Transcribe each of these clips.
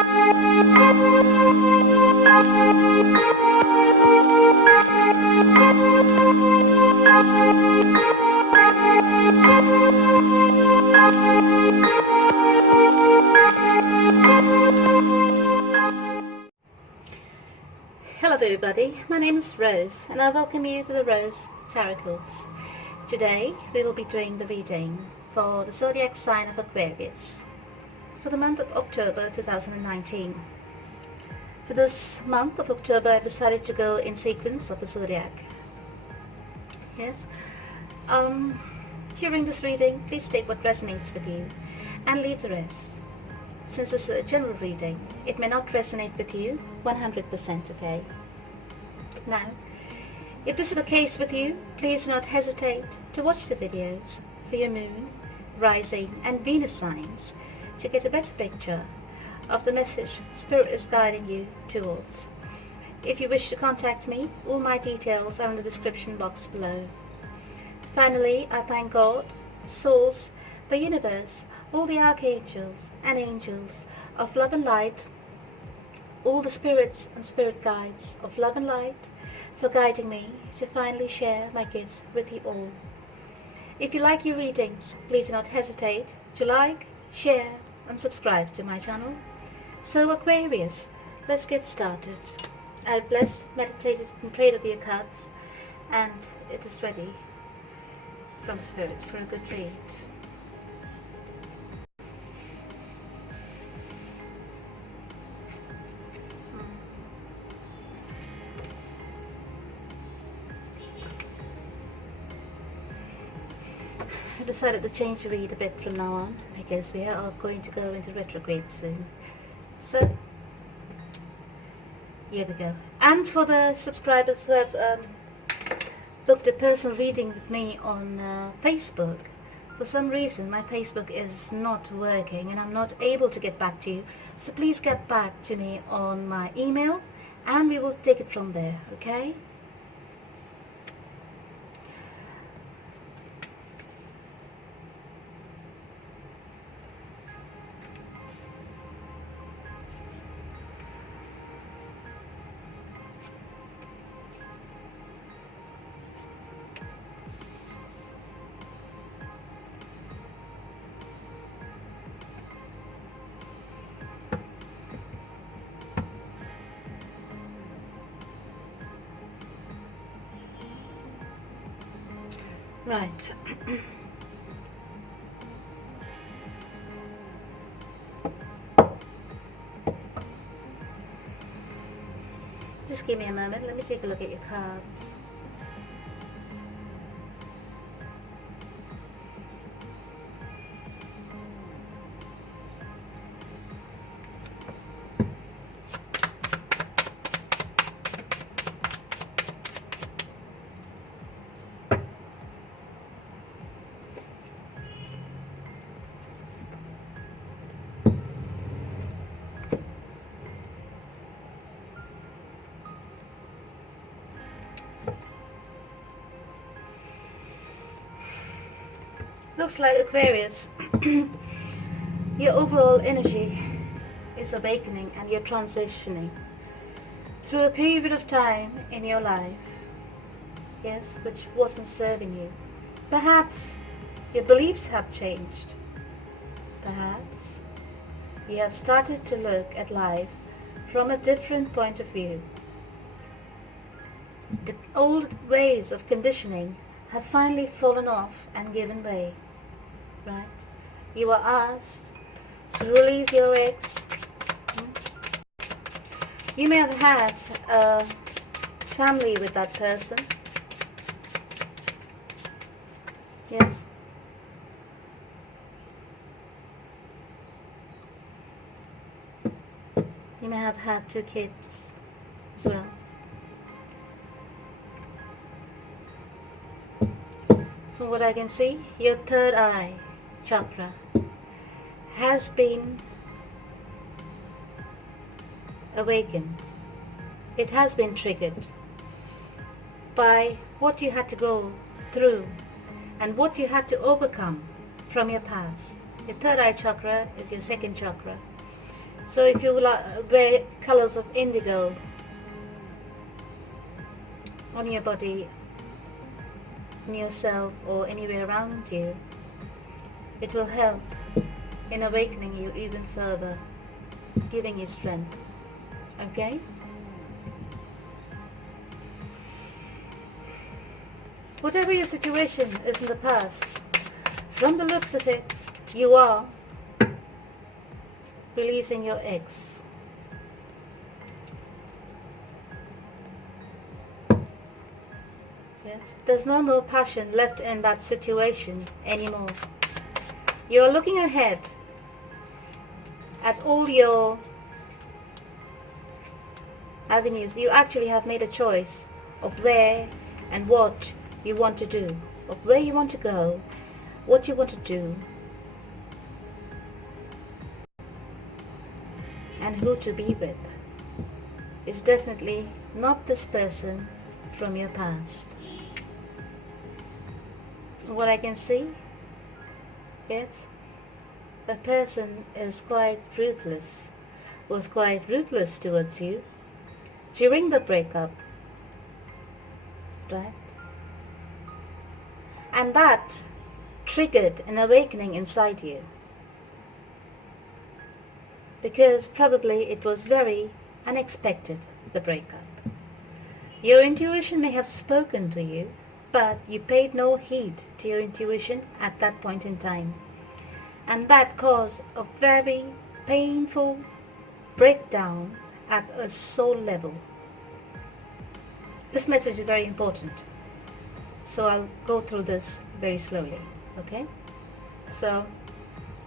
Hello everybody, my name is Rose and I welcome you to the Rose Tarocles. Today we will be doing the reading for the zodiac sign of Aquarius for the month of October 2019. For this month of October I've decided to go in sequence of the zodiac. Yes. During this reading, please take what resonates with you and leave the rest. Since this is a general reading, it may not resonate with you 100%, okay? Now, if this is the case with you, please do not hesitate to watch the videos for your moon, rising and Venus signs to get a better picture of the message Spirit is guiding you towards. If you wish to contact me, all my details are in the description box below. Finally, I thank God, Source, the universe, all the archangels and angels of love and light, all the spirits and spirit guides of love and light for guiding me to finally share my gifts with you all. If you like your readings, please do not hesitate to like, share and subscribe to my channel. So Aquarius, let's get started. I've blessed, meditated and prayed over your cards and it is ready from Spirit for a good read. I decided to change the read a bit from now on because we are going to go into retrograde soon. So, here we go. And for the subscribers who have booked a personal reading with me on Facebook, for some reason my Facebook is not working and I'm not able to get back to you. So please get back to me on my email and we will take it from there, okay? Right. Just give me a moment. Let me take a look at your cards. Looks like Aquarius, your overall energy is awakening and you're transitioning through a period of time in your life, yes, which wasn't serving you. Perhaps your beliefs have changed. Perhaps you have started to look at life from a different point of view. The old ways of conditioning have finally fallen off and given way. Right? You are asked to release your ex. You may have had a family with that person. Yes. You may have had 2 kids as well. From what I can see, your third eye chakra has been awakened. It has been triggered by what you had to go through and what you had to overcome from your past. Your third eye chakra is your second chakra. So if you wear colors of indigo on your body, on yourself, or anywhere around you, it will help in awakening you even further, giving you strength. Okay? Whatever your situation is in the past, from the looks of it, you are releasing your ex. Yes, there's no more passion left in that situation anymore. You're looking ahead at all your avenues. You actually have made a choice of where and what you want to do, of where you want to go, what you want to do, and who to be with. It's definitely not this person from your past. From what I can see, yes, the person is quite ruthless, was quite ruthless towards you during the breakup, right? And that triggered an awakening inside you, because probably it was very unexpected, the breakup. Your intuition may have spoken to you, but you paid no heed to your intuition at that point in time. And that caused a very painful breakdown at a soul level. This message is very important, so I'll go through this very slowly, okay? So,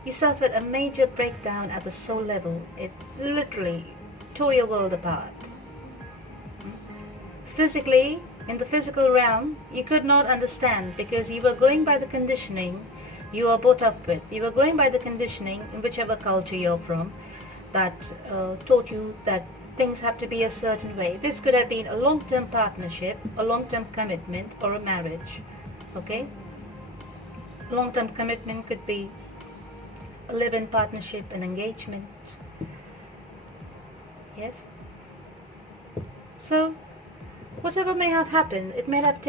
you suffered a major breakdown at the soul level. It literally tore your world apart. Physically, in the physical realm, you could not understand, because you were going by the conditioning you are brought up with. You were going by the conditioning in whichever culture you're from that taught you that things have to be a certain way. This could have been a long-term partnership, a long-term commitment, or a marriage. Okay? Long-term commitment could be a live-in partnership, an engagement. Yes? So, whatever may have happened, it may have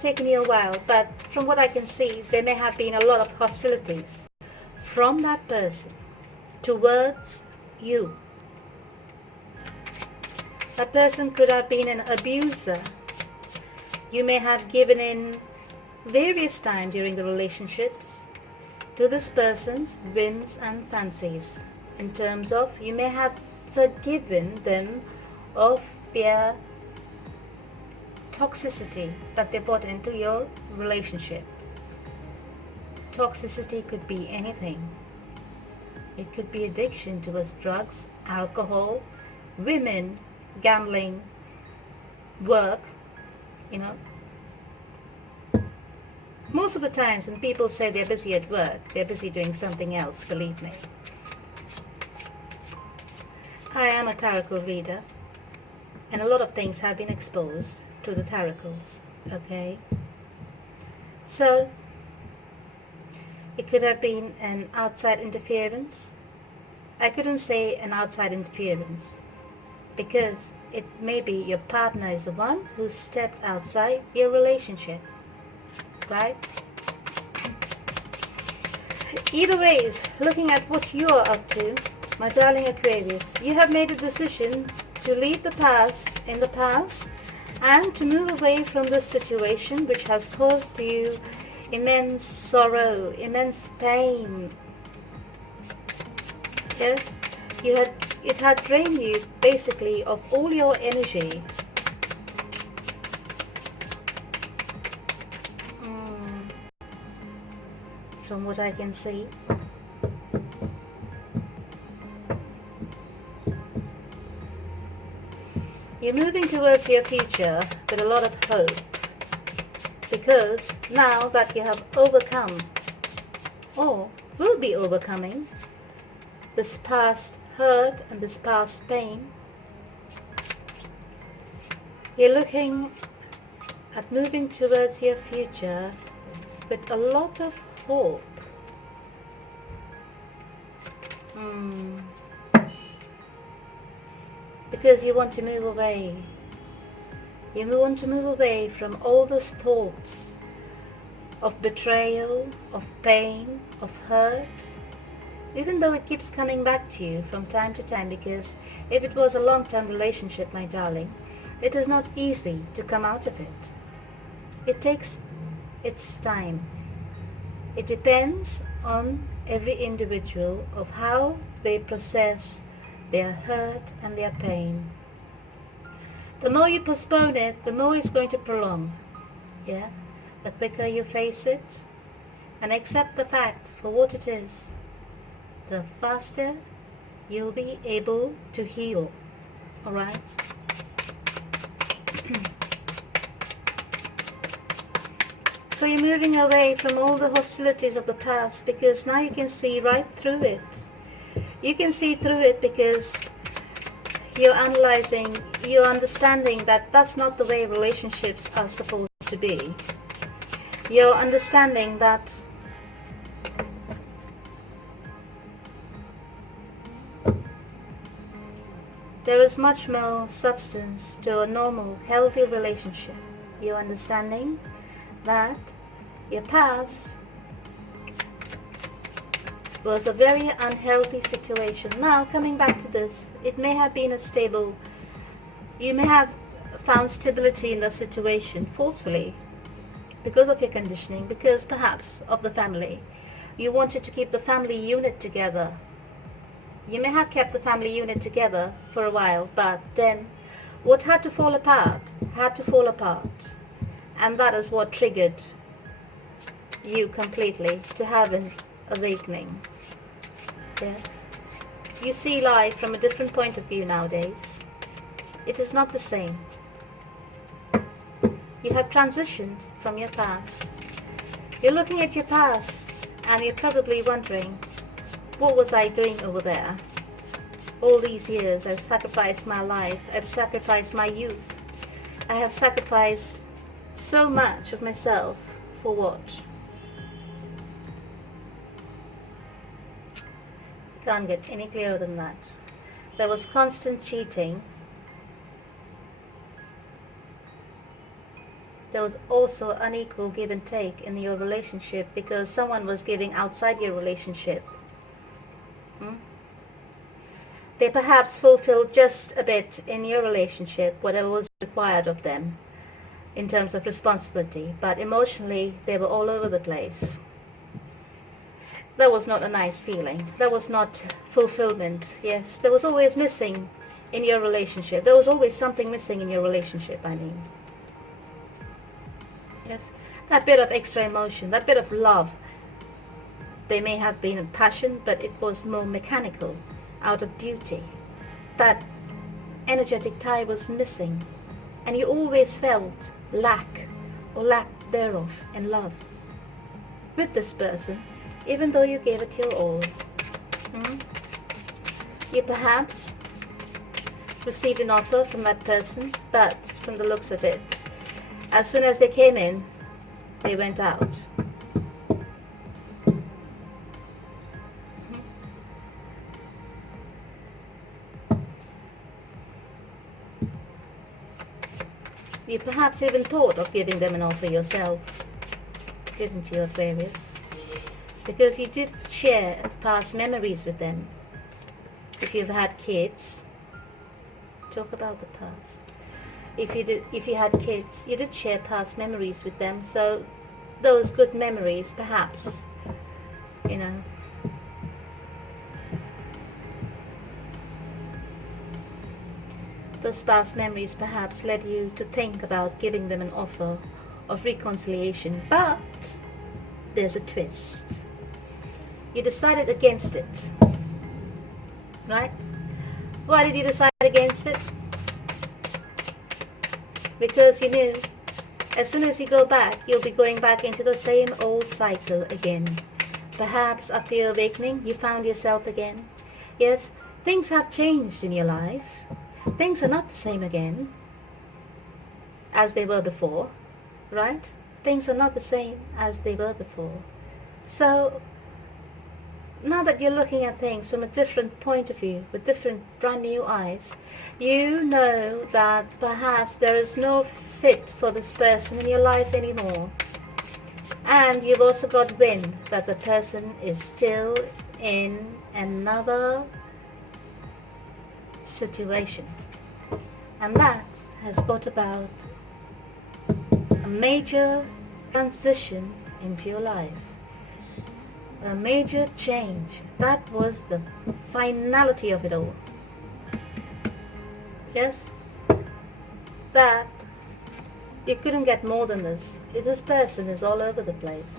taken you a while, but from what I can see, there may have been a lot of hostilities from that person towards you. That person could have been an abuser. You may have given in various times during the relationships to this person's whims and fancies, in terms of you may have forgiven them of their toxicity that they brought into your relationship. Toxicity could be anything. It could be addiction towards drugs, alcohol, women, gambling, work, Most of the times when people say they're busy at work, they're busy doing something else, believe me. I am a TAROCLE reader, and a lot of things have been exposed to the TAROCLEs, okay? So, it could have been an outside interference. I couldn't say an outside interference, because it may be your partner is the one who stepped outside your relationship, right? Either ways, looking at what you are up to, my darling Aquarius, you have made a decision to leave the past in the past and to move away from this situation which has caused you immense sorrow, immense pain. Yes, it had drained you basically of all your energy. From what I can see. You're moving towards your future with a lot of hope, because now that you have overcome, or will be overcoming, this past hurt and this past pain, you're looking at moving towards your future with a lot of hope. because you want to move away. You want to move away from all those thoughts of betrayal, of pain, of hurt, even though it keeps coming back to you from time to time, because if it was a long-term relationship, my darling, it is not easy to come out of it. It takes its time. It depends on every individual of how they process their hurt and their pain. The more you postpone it, the more it's going to prolong. Yeah? The quicker you face it and accept the fact for what it is, the faster you'll be able to heal. Alright? So you're moving away from all the hostilities of the past, because now you can see right through it. You can see through it because you're analyzing, you're understanding that that's not the way relationships are supposed to be. You're understanding that there is much more substance to a normal, healthy relationship. You're understanding that your past was a very unhealthy situation. Now, coming back to this, it may have been a stable, you may have found stability in the situation forcefully because of your conditioning, because perhaps of the family. You wanted to keep the family unit together. You may have kept the family unit together for a while, but then what had to fall apart had to fall apart. And that is what triggered you completely to have an awakening. Yes. You see life from a different point of view nowadays. It is not the same. You have transitioned from your past. You're looking at your past and you're probably wondering, what was I doing over there? All these years I've sacrificed my life, I've sacrificed my youth, I have sacrificed so much of myself for what? Can't get any clearer than that. There was constant cheating. There was also unequal give and take in your relationship because someone was giving outside your relationship. They perhaps fulfilled just a bit in your relationship, whatever was required of them in terms of responsibility, but emotionally they were all over the place. That was not a nice feeling. That was not fulfillment. Yes, there was always missing in your relationship. There was always something missing in your relationship, I mean. Yes, that bit of extra emotion, that bit of love. They may have been a passion, but it was more mechanical, out of duty. That energetic tie was missing, and you always felt lack or lack thereof in love with this person, even though you gave it your all. You perhaps received an offer from that person, but from the looks of it, as soon as they came in, they went out. You perhaps even thought of giving them an offer yourself, didn't you, Aquarius? Because you did share past memories with them. If you've had kids, talk about the past. If you had kids, you did share past memories with them, so those good memories, perhaps, you know, those past memories perhaps led you to think about giving them an offer of reconciliation, but there's a twist. You decided against it, right? Why did you decide against it? Because you knew as soon as you go back, you'll be going back into the same old cycle again. Perhaps after your awakening, you found yourself again. Yes, things have changed in your life. Things are not the same again as they were before, right? Things are not the same as they were before. So now that you're looking at things from a different point of view, with different brand new eyes, you know that perhaps there is no fit for this person in your life anymore. And you've also got wind that the person is still in another situation. And that has brought about a major transition into your life. A major change. That was the finality of it all. Yes? That you couldn't get more than this. This person is all over the place.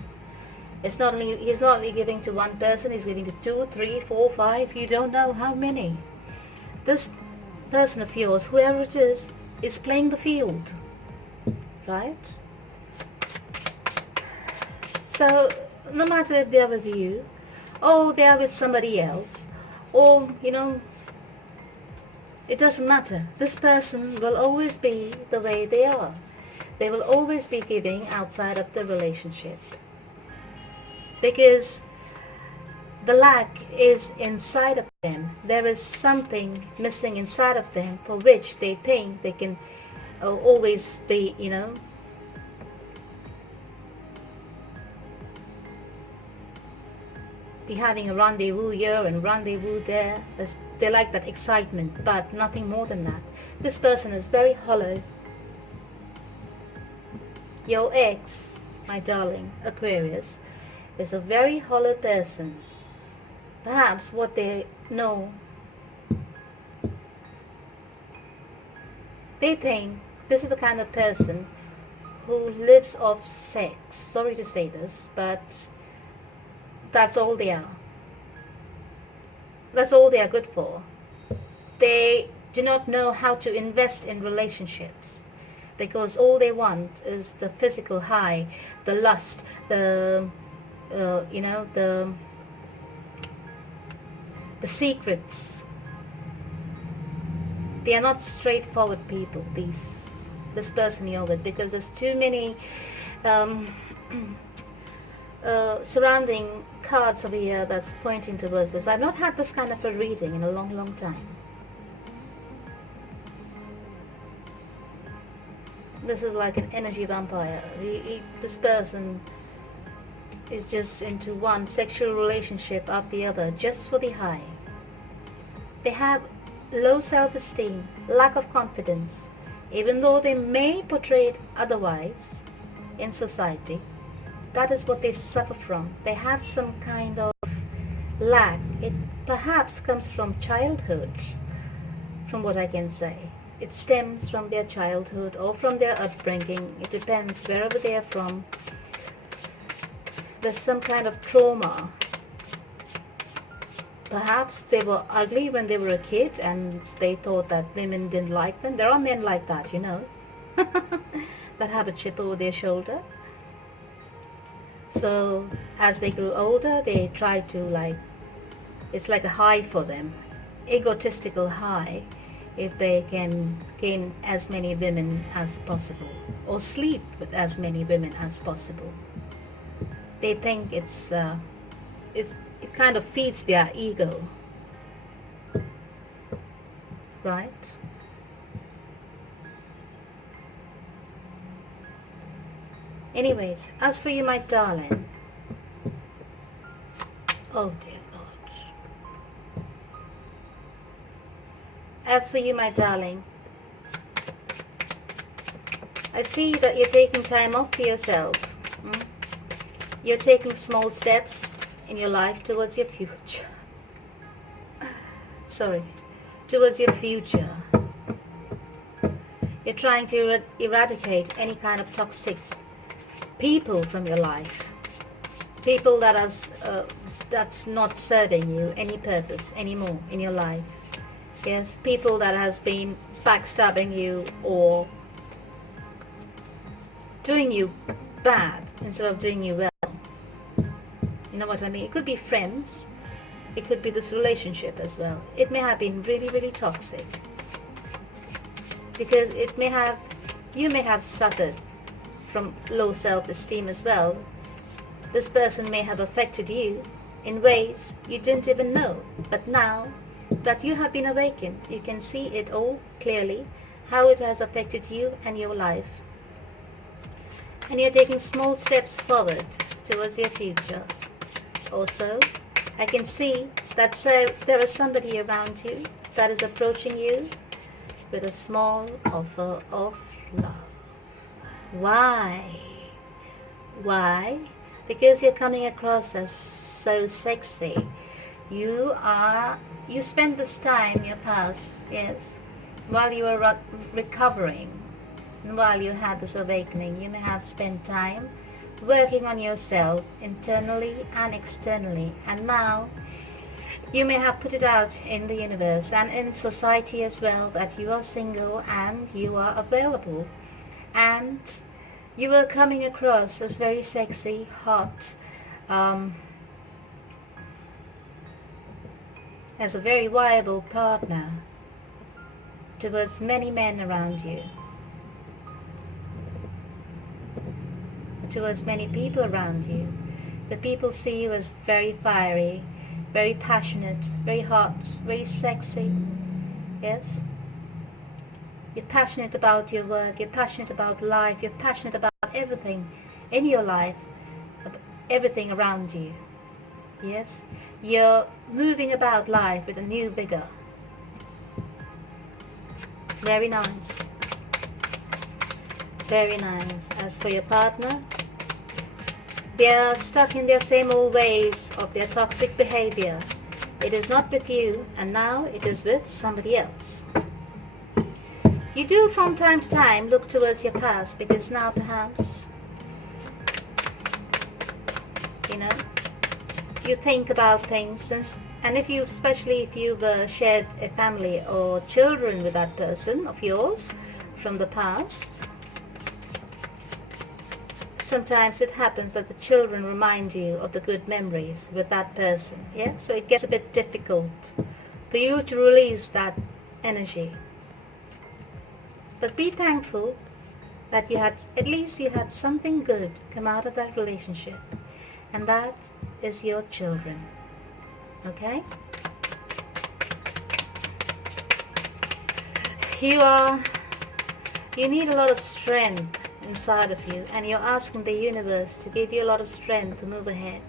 He's not only giving to one person, he's giving to 2, 3, 4, 5, you don't know how many. This person of yours, whoever it is playing the field. Right? So, no matter if they're with you, or they're with somebody else, or, it doesn't matter. This person will always be the way they are. They will always be giving outside of the relationship. Because the lack is inside of them. There is something missing inside of them for which they think they can always be, be having a rendezvous here and rendezvous there. They like that excitement, but nothing more than that. This person is very hollow. Your ex, my darling Aquarius, is a very hollow person. Perhaps what they know, they think this is the kind of person who lives off sex. Sorry to say this, but that's all they are. That's all they are good for. They do not know how to invest in relationships, because all they want is the physical high, the lust, the secrets. They are not straightforward people, this person you're with, because there's too many surrounding cards over here that's pointing towards this. I've not had this kind of a reading in a long time. This is like an energy vampire. This person is just into one sexual relationship after the other, just for the high. They have low self-esteem, lack of confidence, even though they may portray it otherwise in society. That is what they suffer from. They have some kind of lack. It perhaps comes from childhood, from what I can say. It stems from their childhood or from their upbringing. It depends wherever they are from. There's some kind of trauma. Perhaps they were ugly when they were a kid and they thought that women didn't like them. There are men like that, that have a chip over their shoulder. So as they grew older, they try to it's like a high for them, egotistical high, if they can gain as many women as possible or sleep with as many women as possible. They think it kind of feeds their ego, right? Anyways, as for you, my darling, oh dear God. As for you, my darling, I see that you're taking time off for yourself. You're taking small steps in your life towards your future. Towards your future. You're trying to eradicate any kind of toxic people from your life. People that's not serving you any purpose anymore in your life. Yes, people that has been backstabbing you or doing you bad instead of doing you well. You know what I mean? It could be friends. It could be this relationship as well. It may have been really, really toxic. Because you may have suffered from low self-esteem as well. This person may have affected you in ways you didn't even know. But now that you have been awakened, you can see it all clearly, how it has affected you and your life. And you're taking small steps forward towards your future. Also, I can see that there is somebody around you that is approaching you with a small offer of love. Why? Why? Because you're coming across as so sexy. You spent this time, your past, yes, while you were recovering, and while you had this awakening, you may have spent time working on yourself internally and externally, and now you may have put it out in the universe and in society as well that you are single and you are available, and you were coming across as very sexy, hot, as a very viable partner towards many men around you, towards many people around you. The people see you as very fiery, very passionate, very hot, very sexy. Yes? You're passionate about your work, you're passionate about life, you're passionate about everything in your life, everything around you. Yes? You're moving about life with a new vigor. Very nice. Very nice. As for your partner, they are stuck in their same old ways of their toxic behavior. It is not with you, and now it is with somebody else. You do from time to time look towards your past, because now perhaps, you think about things, and especially if you've shared a family or children with that person of yours from the past, sometimes it happens that the children remind you of the good memories with that person. Yeah, so it gets a bit difficult for you to release that energy. But be thankful that at least you had something good come out of that relationship, and that is your children. Okay? You need a lot of strength inside of you, and you're asking the universe to give you a lot of strength to move ahead,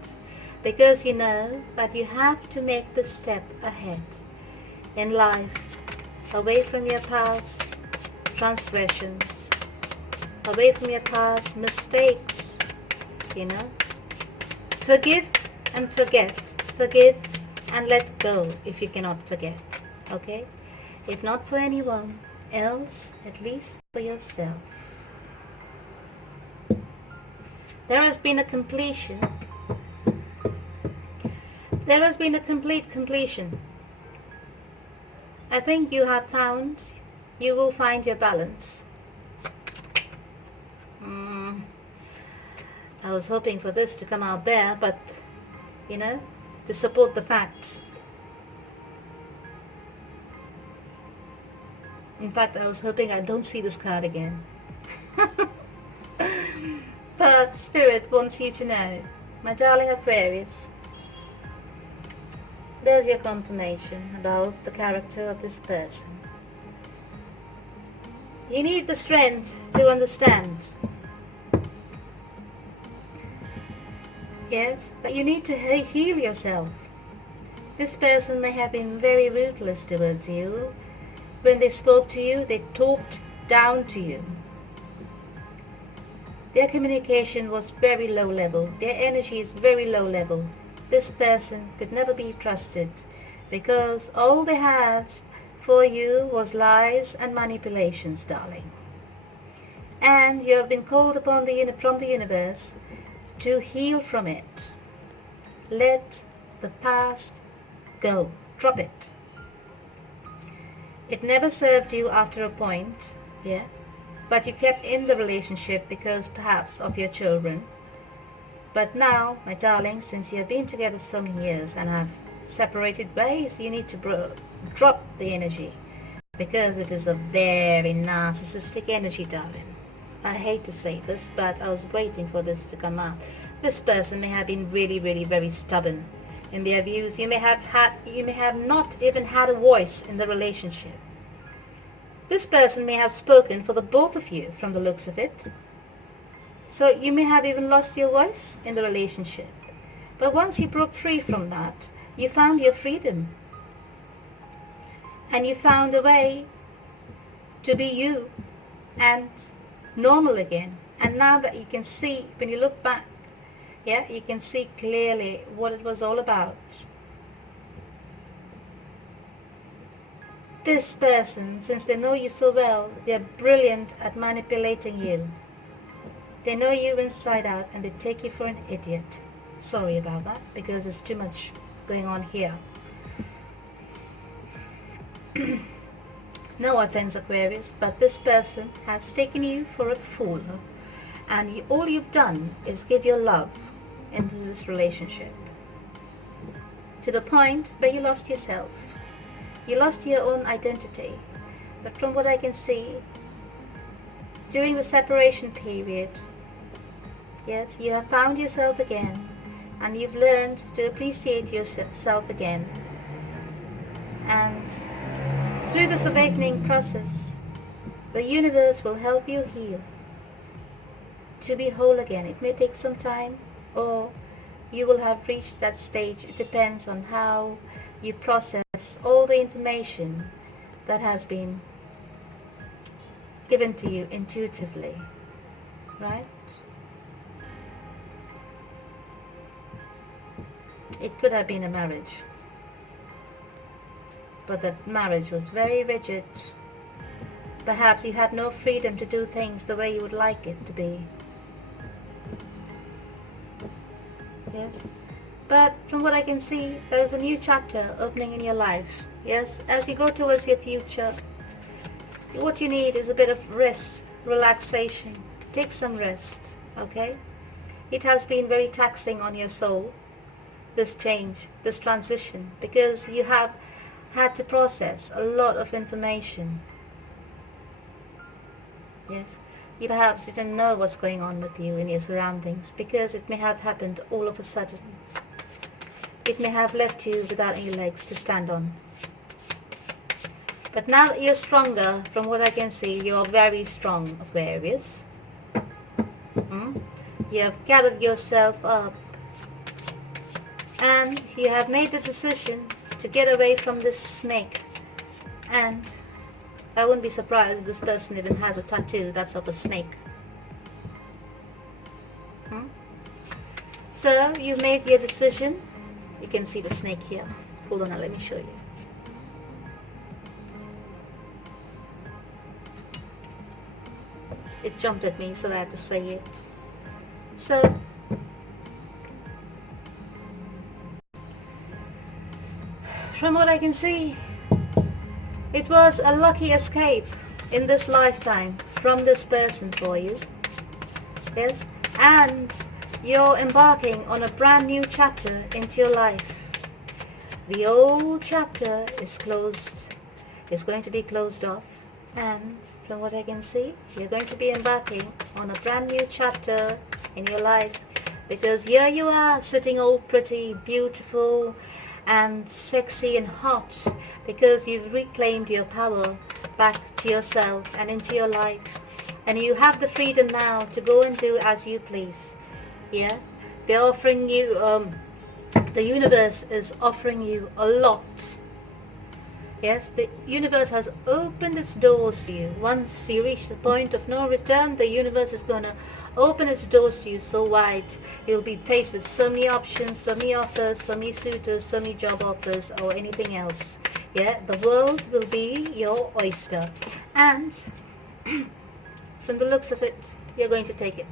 because you know that you have to make the step ahead in life, away from your past transgressions, away from your past mistakes. Forgive and forget. Forgive and let go if you cannot forget. Okay? If not for anyone else, at least for yourself. There has been a completion. There has been a complete completion. I think you will find your balance. I was hoping for this to come out there, but, to support the fact. In fact, I was hoping I don't see this card again. But Spirit wants you to know, my darling Aquarius, there's your confirmation about the character of this person. You need the strength to understand. Yes, that you need to heal yourself. This person may have been very ruthless towards you. When they spoke to you, they talked down to you. Their communication was very low level. Their energy is very low level. This person could never be trusted, because all they had for you was lies and manipulations, darling. And you have been called upon from the universe to heal from it. Let the past go. Drop it. It never served you after a point, yeah, but you kept in the relationship because perhaps of your children. But now, my darling, since you have been together so many years and have separated ways, you need to drop the energy, because it is a very narcissistic energy, darling. I hate to say this, but I was waiting for this to come out. This person may have been really, really very stubborn in the abuse. You may have not even had a voice in the relationship. This person may have spoken for the both of you from the looks of it. So you may have even lost your voice in the relationship. But once you broke free from that, you found your freedom. And you found a way to be you and normal again. And now that you can see, when you look back, yeah, you can see clearly what it was all about. This person, since they know you so well, they're brilliant at manipulating you. They know you inside out and they take you for an idiot. Sorry about that, because there's too much going on here. No offense, Aquarius, but this person has taken you for a fool. And all you've done is give your love into this relationship. To the point where you lost yourself. You lost your own identity. But from what I can see, during the separation period, yes, you have found yourself again. And you've learned to appreciate yourself again. And through this awakening process, the universe will help you heal. To be whole again. It may take some time, or you will have reached that stage. It depends on how you process all the information that has been given to you intuitively, right? It could have been a marriage, but that marriage was very rigid. Perhaps you had no freedom to do things the way you would like it to be. Yes, but from what I can see, there is a new chapter opening in your life. Yes, as you go towards your future, what you need is a bit of rest, relaxation. Take some rest, okay? It has been very taxing on your soul, this change, this transition, because you have had to process a lot of information. Yes, you perhaps didn't know what's going on with you in your surroundings, because it may have happened all of a sudden. It may have left you without any legs to stand on. But now that you're stronger, from what I can see, you're very strong, Aquarius. You have gathered yourself up, and you have made the decision to get away from this snake. And I wouldn't be surprised if this person even has a tattoo that's of a snake. So you've made your decision. You can see the snake here. Hold on, now let me show you. It jumped at me, so I had to say it. So from what I can see, it was a lucky escape in this lifetime from this person for you. Yes, and you're embarking on a brand new chapter into your life. The old chapter is closed, is going to be closed off, and from what I can see, you're going to be embarking on a brand new chapter in your life, because here you are sitting all pretty, beautiful and sexy and hot, because you've reclaimed your power back to yourself and into your life, and you have the freedom now to go and do as you please. Yeah, they're offering you, the universe is offering you a lot. Yes, the universe has opened its doors to you. Once you reach the point of no return, the universe is going to open its doors to you so wide. You'll be faced with so many options, so many offers, so many suitors, so many job offers, or anything else. Yeah, the world will be your oyster. And from the looks of it, you're going to take it.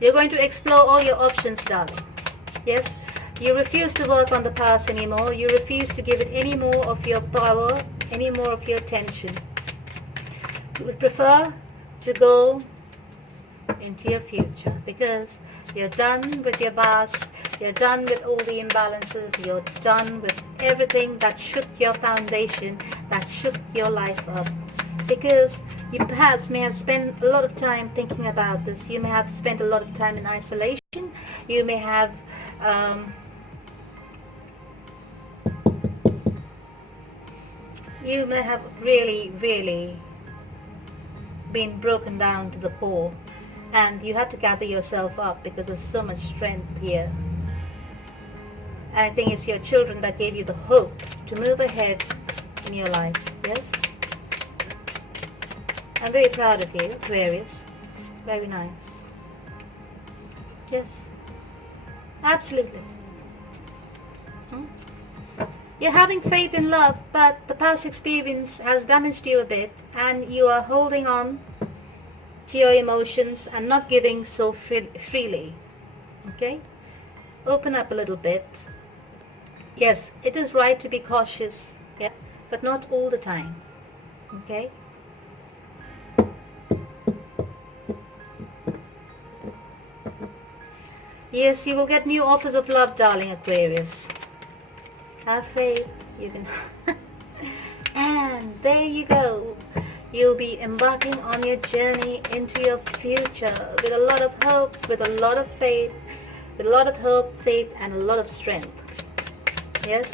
You're going to explore all your options, darling. Yes, you refuse to work on the past anymore. You refuse to give it any more of your power, any more of your attention. You would prefer to go into your future, because you're done with your past, you're done with all the imbalances, you're done with everything that shook your foundation, that shook your life up. Because you perhaps may have spent a lot of time thinking about this. You may have spent a lot of time in isolation. You may have You may have really, really been broken down to the core, and you had to gather yourself up because there's so much strength here. And I think it's your children that gave you the hope to move ahead in your life. Yes? I'm very proud of you, Aquarius. Very nice. Yes. Absolutely. You're having faith in love, but the past experience has damaged you a bit, and you are holding on to your emotions and not giving so freely. Okay? Open up a little bit. Yes, it is right to be cautious, yeah, but not all the time. Okay? Yes, you will get new offers of love, darling Aquarius. Have faith. You can and there you go. You'll be embarking on your journey into your future with a lot of hope, with a lot of faith, with a lot of hope, faith, and a lot of strength. Yes?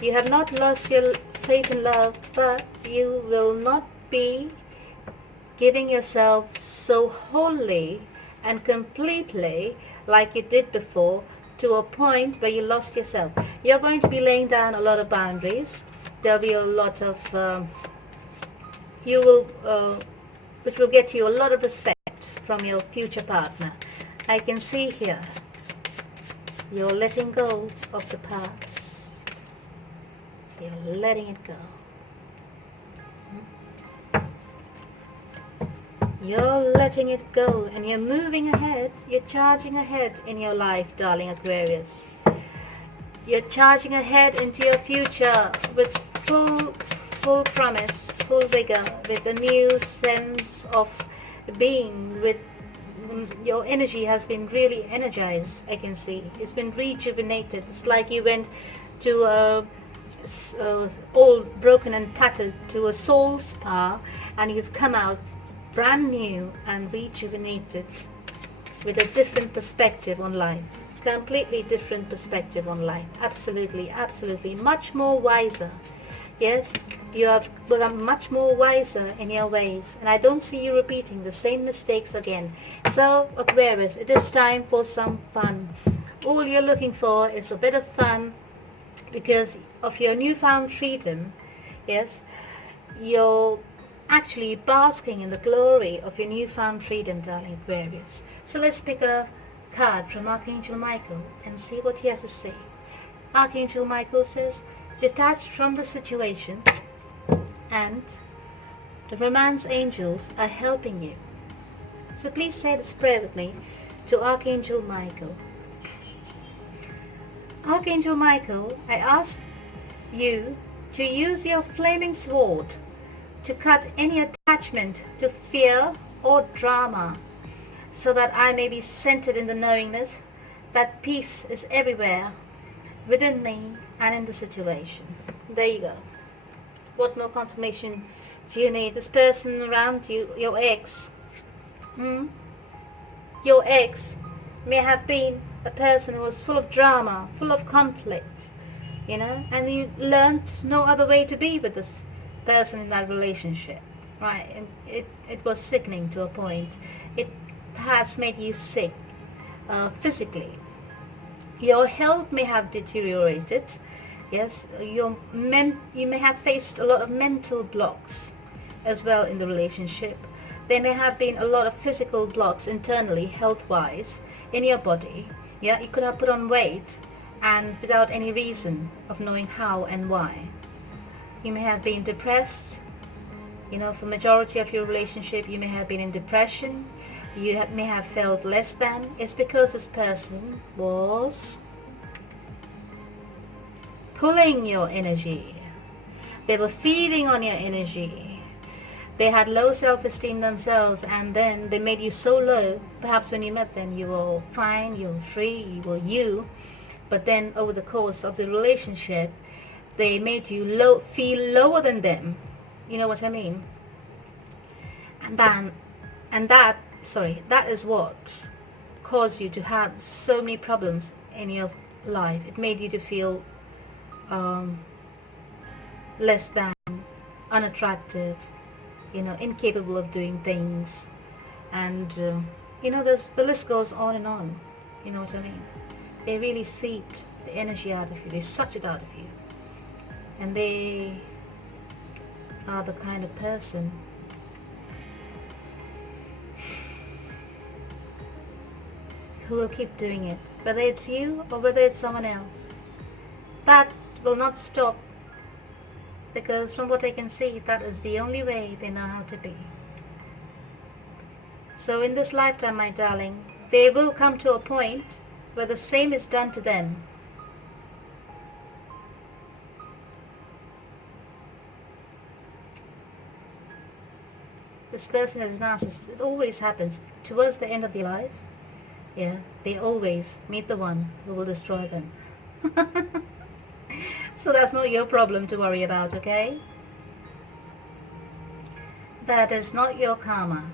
You have not lost your faith in love, but you will not be giving yourself so wholly and completely like you did before, to a point where you lost yourself. You're going to be laying down a lot of boundaries. There'll be a lot of which will get you a lot of respect from your future partner. I can see here you're letting go of the past. You're letting it go. You're letting it go, and you're moving ahead. You're charging ahead in your life, darling Aquarius. You're charging ahead into your future with full promise, full vigor, with a new sense of being. With your energy has been really energized. I can see it's been rejuvenated. It's like you went to all broken and tattered to a soul spa, and you've come out brand new and rejuvenated with a different perspective on life. Completely different perspective on life. Absolutely, absolutely. Much more wiser. Yes, you have become much more wiser in your ways, and I don't see you repeating the same mistakes again. So, Aquarius, it is time for some fun. All you're looking for is a bit of fun because of your newfound freedom. Yes, you're actually basking in the glory of your newfound freedom, darling Aquarius. So let's pick a card from Archangel Michael and see what he has to say. Archangel Michael says, detached from the situation, and the romance angels are helping you. So please say this prayer with me to Archangel Michael. Archangel Michael, I ask you to use your flaming sword to cut any attachment to fear or drama, so that I may be centered in the knowingness that peace is everywhere within me and in the situation. There you go. What more confirmation do you need? This person around you, your ex, your ex may have been a person who was full of drama, full of conflict, and you learned no other way to be with this person in that relationship, right? And it was sickening to a point. It has made you sick physically. Your health may have deteriorated. Yes, you may have faced a lot of mental blocks as well in the relationship. There may have been a lot of physical blocks internally, health-wise, in your body. Yeah, you could have put on weight and without any reason of knowing how and why. You may have been depressed. For majority of your relationship, you may have been in depression. You may have felt less than. It's because this person was pulling your energy. They were feeding on your energy. They had low self-esteem themselves, and then they made you so low. Perhaps when you met them, you were fine, you were free, you were you. But then over the course of the relationship, they made you feel lower than them. You know what I mean? That is what caused you to have so many problems in your life. It made you to feel less than, unattractive, incapable of doing things, and the list goes on and on. You know what I mean? They really seeped the energy out of you. They sucked it out of you, and they are the kind of person who will keep doing it, whether it's you or whether it's someone else. That will not stop, because from what I can see, that is the only way they know how to be. So in this lifetime, my darling, they will come to a point where the same is done to them. This person is narcissist. It always happens towards the end of their life. Yeah, they always meet the one who will destroy them. So that's not your problem to worry about, okay? That is not your karma.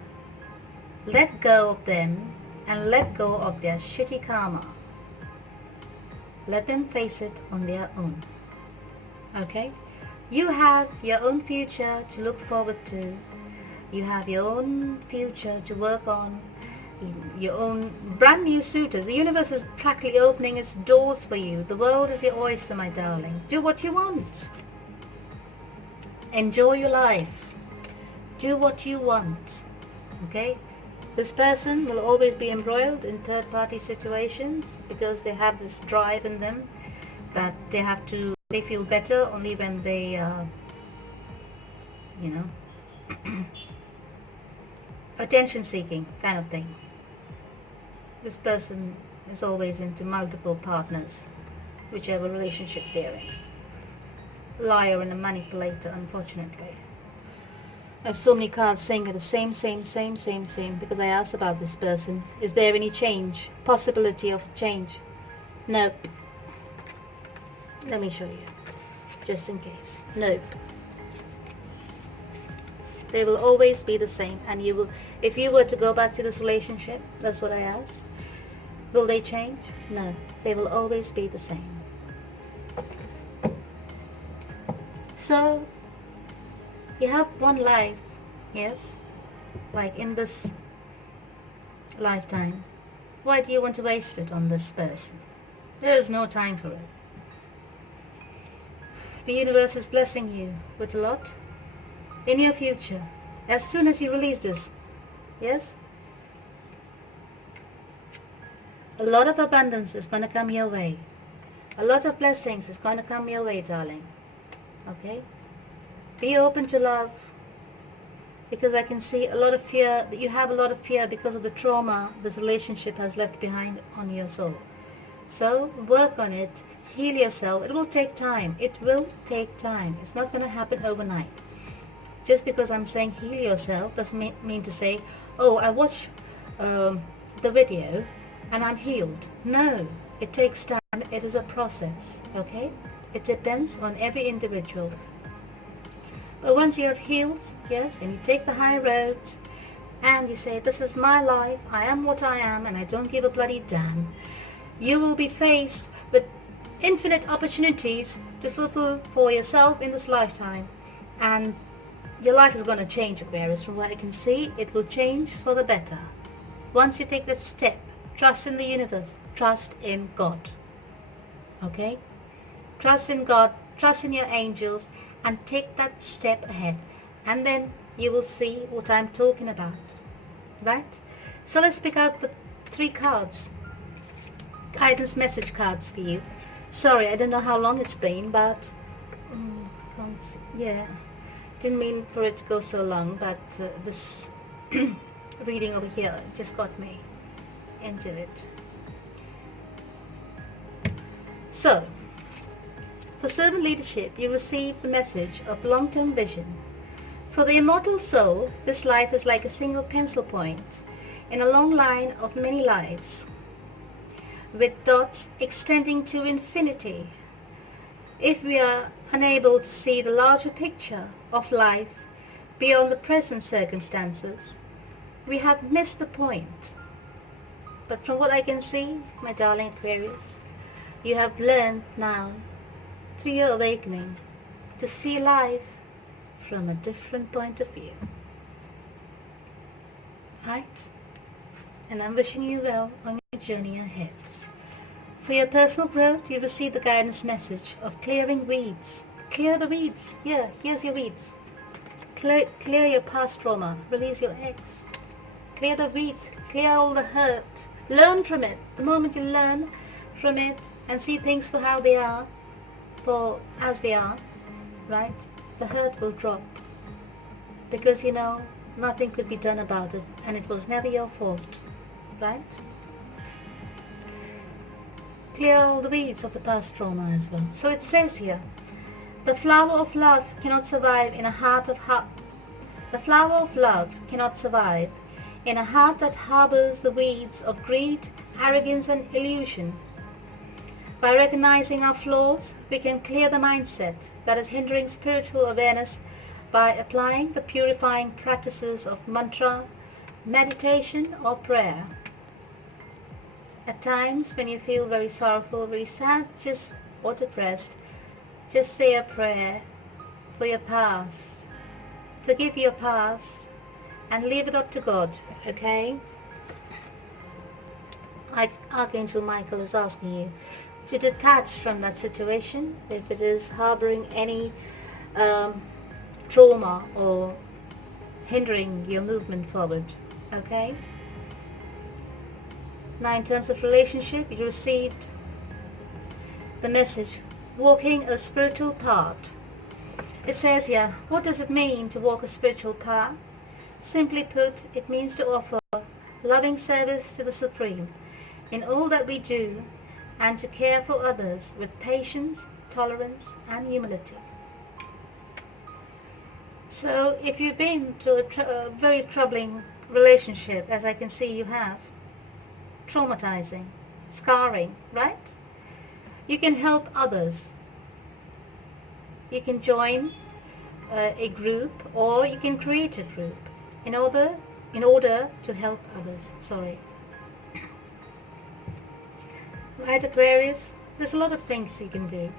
Let go of them and let go of their shitty karma. Let them face it on their own. Okay? You have your own future to look forward to. You have your own future to work on. Your own brand new suitors. The universe is practically opening its doors for you. The world is your oyster, my darling. Do what you want. Enjoy your life. Do what you want. Okay? This person will always be embroiled in third-party situations because they have this drive in them that they feel better only when they, attention-seeking kind of thing. This person is always into multiple partners, whichever relationship they're in. Liar and a manipulator, unfortunately. I have so many cards saying the same, because I asked about this person. Is there any change? Possibility of change? Nope. Let me show you, just in case. Nope. They will always be the same, and you will, if you were to go back to this relationship, that's what I asked, will they change? No. They will always be the same. So, you have one life, yes, like in this lifetime. Why do you want to waste it on this person? There is no time for it. The universe is blessing you with a lot in your future. As soon as you release this, yes, a lot of abundance is going to come your way. A lot of blessings is going to come your way, darling. Okay? Be open to love, because I can see a lot of fear, that you have a lot of fear because of the trauma this relationship has left behind on your soul. So work on it, heal yourself. It will take time. It will take time. It's not going to happen overnight. Just because I'm saying heal yourself doesn't mean to say, oh, I watched the video and I'm healed. No, it takes time. It is a process, okay? It depends on every individual. But once you have healed, yes, and you take the high road and you say, this is my life, I am what I am, and I don't give a bloody damn, you will be faced with infinite opportunities to fulfill for yourself in this lifetime. And your life is going to change, Aquarius. From what I can see, it will change for the better. Once you take that step, trust in the universe, trust in God. Okay? Trust in God, trust in your angels, and take that step ahead. And then you will see what I'm talking about. Right? So let's pick out the 3 cards. Guidance message cards for you. Sorry, I don't know how long it's been, but can't see. Yeah, didn't mean for it to go so long, but this reading over here just got me into it. So, for servant leadership, you receive the message of long-term vision. For the immortal soul, this life is like a single pencil point in a long line of many lives, with dots extending to infinity. If we are unable to see the larger picture of life beyond the present circumstances, we have missed the point. But from what I can see, my darling Aquarius, you have learned now, through your awakening, to see life from a different point of view. Right? And I'm wishing you well on your journey ahead. For your personal growth, you receive the guidance message of clearing weeds. Clear the weeds. Yeah, here's your weeds. Clear your past trauma. Release your ex. Clear the weeds. Clear all the hurt. Learn from it. The moment you learn from it and see things for how they are, as they are, right, the hurt will drop. Because nothing could be done about it, and it was never your fault, right? Clear all the weeds of the past trauma as well. So it says here, the flower of love cannot survive in a heart of The flower of love cannot survive in a heart that harbors the weeds of greed, arrogance, and illusion. By recognizing our flaws, we can clear the mindset that is hindering spiritual awareness by applying the purifying practices of mantra, meditation, or prayer. At times when you feel very sorrowful, very sad, or depressed, just say a prayer for your past. Forgive your past and leave it up to God, okay? Archangel Michael is asking you to detach from that situation if it is harboring any trauma or hindering your movement forward, okay? Now in terms of relationship, you received the message, walking a spiritual path. It says here, what does it mean to walk a spiritual path? Simply put, it means to offer loving service to the Supreme in all that we do and to care for others with patience, tolerance, and humility. So if you've been to a very troubling relationship, as I can see you have, traumatizing, scarring, right? You can help others. You can join a group, or you can create a group in order to help others. Right, Aquarius? There's a lot of things you can do.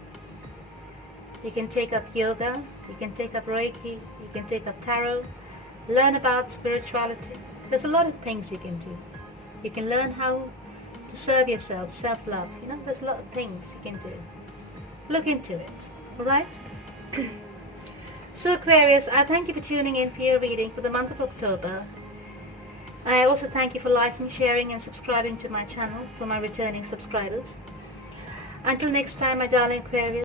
You can take up yoga, you can take up Reiki, you can take up tarot, learn about spirituality. There's a lot of things you can do. You can learn how to serve yourself, self-love. There's a lot of things you can do. Look into it, alright? So Aquarius, I thank you for tuning in for your reading for the month of October. I also thank you for liking, sharing, and subscribing to my channel for my returning subscribers. Until next time, my darling Aquarius.